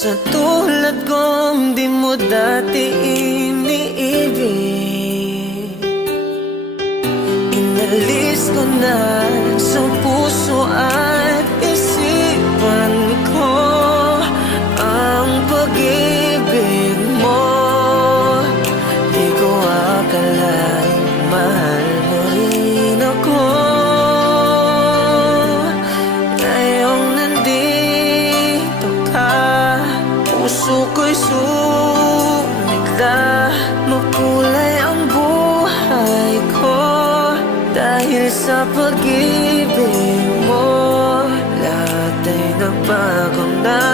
Sa tulad kong di mo dati iniibig, inalis ko na sa puso at isipan ko ang pag-ibig mo. Di ko akalain mahal mo rin ako. Ngayong nandito ka, puso ko'y sumigla. Makulay ang buhay ko dahil sa pag-ibig mo. Lahat ay nagbago na.